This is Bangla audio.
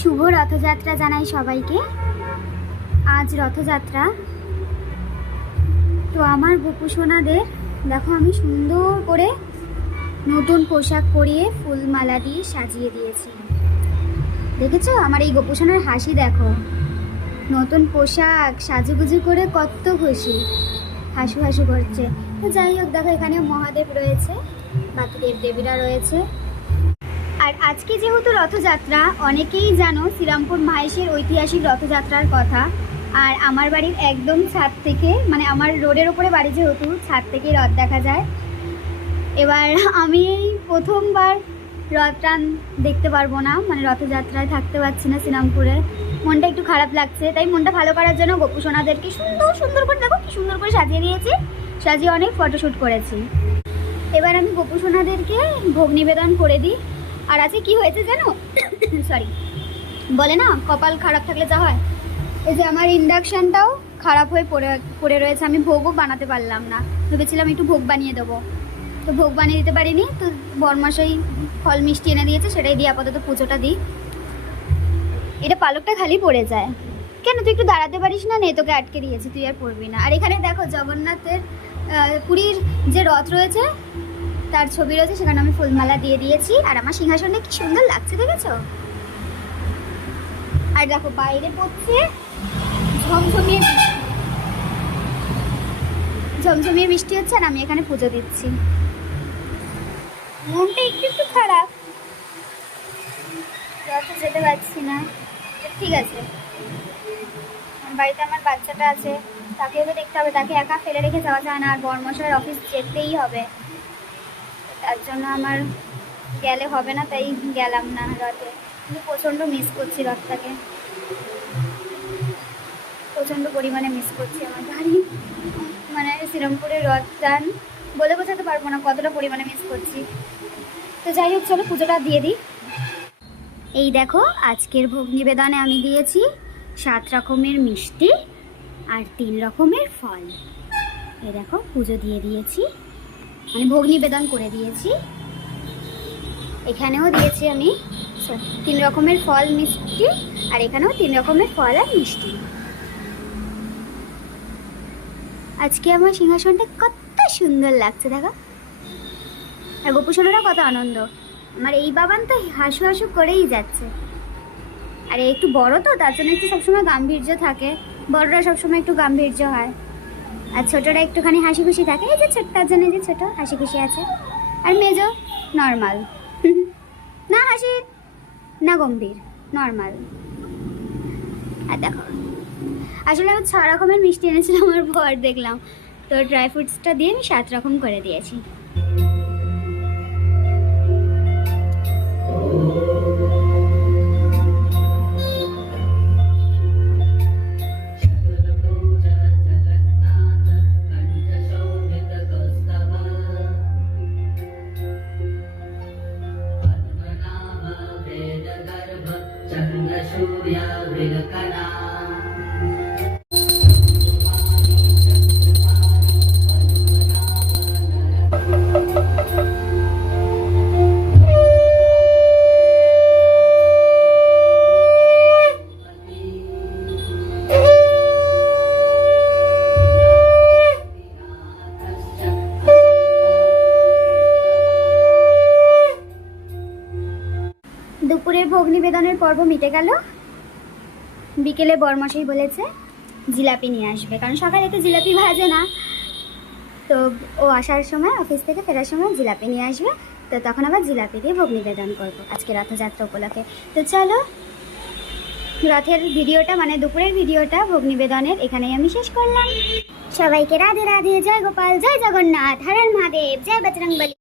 শুভ রথযাত্রা জানাই সবাইকে। আজ রথযাত্রা। তো আমার গোপু সোনাদের, দেখো আমি সুন্দর করে নতুন পোশাক পরিয়ে ফুলমালা দিয়ে সাজিয়ে দিয়েছি। দেখেছ? আমার এই গোপু সোনার হাসি দেখো। নতুন পোশাক, সাজুগুজু করে কত খুশি। হাসু হাসু করছে। তো যাই হোক, দেখো এখানে মহাদেব রয়েছে, বাকি দেব দেবীরা রয়েছে। আর আজকে যেহেতু রথযাত্রা, অনেকেই জানো শ্রীরামপুর মাহেশের ঐতিহাসিক রথযাত্রার কথা। আর আমার বাড়ির একদম ছাদ থেকে মানে আমার রোডের ওপরে বাড়ি যেহেতু, ছাদ থেকেই রথ দেখা যায়। এবার আমি প্রথমবার রথ টান দেখতে পারব না মানে রথযাত্রায় থাকতে পারছি না শ্রীরামপুরে। মনটা একটু খারাপ লাগছে, তাই মনটা ভালো করার জন্য গোপু সোনাদেরকে সুন্দর সুন্দর করে, দেখো কি সুন্দর করে সাজিয়ে দিয়েছি, সাজিয়ে অনেক ফটোশ্যুট করেছি। এবার আমি গোপু সোনাদেরকে ভোগ নিবেদন করে দিই। আর আছে কি হয়েছে জানো? সরি বলে না, কপাল খারাপ থাকলে যা হয়। এই যে আমার ইন্ডাকশানটাও খারাপ হয়ে পড়ে পড়ে রয়েছে, আমি ভোগও বানাতে পারলাম না। ভেবেছিলাম একটু ভোগ বানিয়ে দেবো। তো ভোগ বানিয়ে দিতে পারিনি, তো বরমাসাই ফল মিষ্টি এনে দিয়েছে, সেটাই দিয়ে আপাতত পুজোটা দিই। এটা পালকটা খালি পড়ে যায়। কেন, তুই একটু দাঁড়াতে পারিস না? নে, তোকে আটকে দিয়েছি, তুই আর পড়বি না। আর এখানে দেখো, জগন্নাথের পুরীর যে রথ রয়েছে তার ছবি রয়েছে, সেখানে আমি ফুলমালা দিয়ে দিয়েছি। আর আমার সিংহাসনটা কি সুন্দর লাগছে দেখেছ? আর দেখো, বাইরে পড়ছে ঝমঝমিয়ে। ঝমঝমিয়ে বৃষ্টি হচ্ছে আর আমি এখানে পুজো দিচ্ছি। মনটা একটু একটু খারাপ। রথে যেতে পারছি না। ঠিক আছে। বাড়িতে আমার বাচ্চাটা আছে, তাকেও তো দেখতে হবে। তাকে একা ফেলে রেখে যাওয়া যায় না। আর বর্মশাইয়ের অফিস যেতেই হবে। তার জন্য আমার গেলে হবে না, তাই গেলাম না রথে কিন্তু প্রচণ্ড মিস করছি রথটাকে প্রচণ্ড পরিমাণে মিস করছি আমার গাড়ি। মানে শ্রীরামপুরের রথ টান বলে বোঝাতে পারব না কতটা পরিমাণে মিস করছি। তো যাই হোক, চলো পুজোটা দিয়ে দিই। এই দেখো, আজকের ভোগ নিবেদনে আমি দিয়েছি সাত রকমের মিষ্টি আর তিন রকমের ফল। এই দেখো, পুজো দিয়ে দিয়েছি। মানে ভোগ নিবেদন করে দিয়েছি। এখানেও দিয়েছি আমি তিন রকমের ফল মিষ্টি আর এখানেও তিন রকমের ফল আর মিষ্টি। আজকে আমার সিংহাসনটা কত সুন্দর লাগছে, দেখো। আর গোপুসোনারও কত আনন্দ। আমার এই বাবান তো হাসু হাসু করেই যাচ্ছে। আর, একটু বড় তো, তার জন্য একটু সবসময় গাম্ভীর্য থাকে। বড়রা সবসময় একটু গাম্ভীর্য হয়। আর ছোটরা একটুখানি হাসি খুশি থাকে। এই যে ছোট্ট তার জন্য যে ছোট হাসি খুশি আছে। আর মেজো নর্মাল না হাসি, না গম্ভীর নর্মাল আর দেখো, আসলে আমি ছ রকমের মিষ্টি এনেছিলাম আমার পর দেখলাম। তো ড্রাই ফ্রুটসটা দিয়ে আমি সাত রকম করে দিয়েছি। सूर्यावृलकला ভোগ নিবেদনের পর্ব মিটে গেল। বিকেলে বরমশাই বলেছে, জিলাপি নিয়ে আসবে। কারণ সকালে তো জিলাপি ভাজে না। তো ও আসার সময়, অফিস থেকে ফেরার সময় জিলাপি নিয়ে আসবে। তো তখন আবার জিলাপি দিয়ে ভোগ নিবেদন করব আজকে রথযাত্রা উপলক্ষে। তো চলো, রথের ভিডিওটা মানে দুপুরের ভিডিওটা ভোগ নিবেদনের এখানেই আমি শেষ করলাম। সবাইকে রাধে রাধে, জয় গোপাল, জয় জগন্নাথ হরেন মহাদেব, জয় বজরং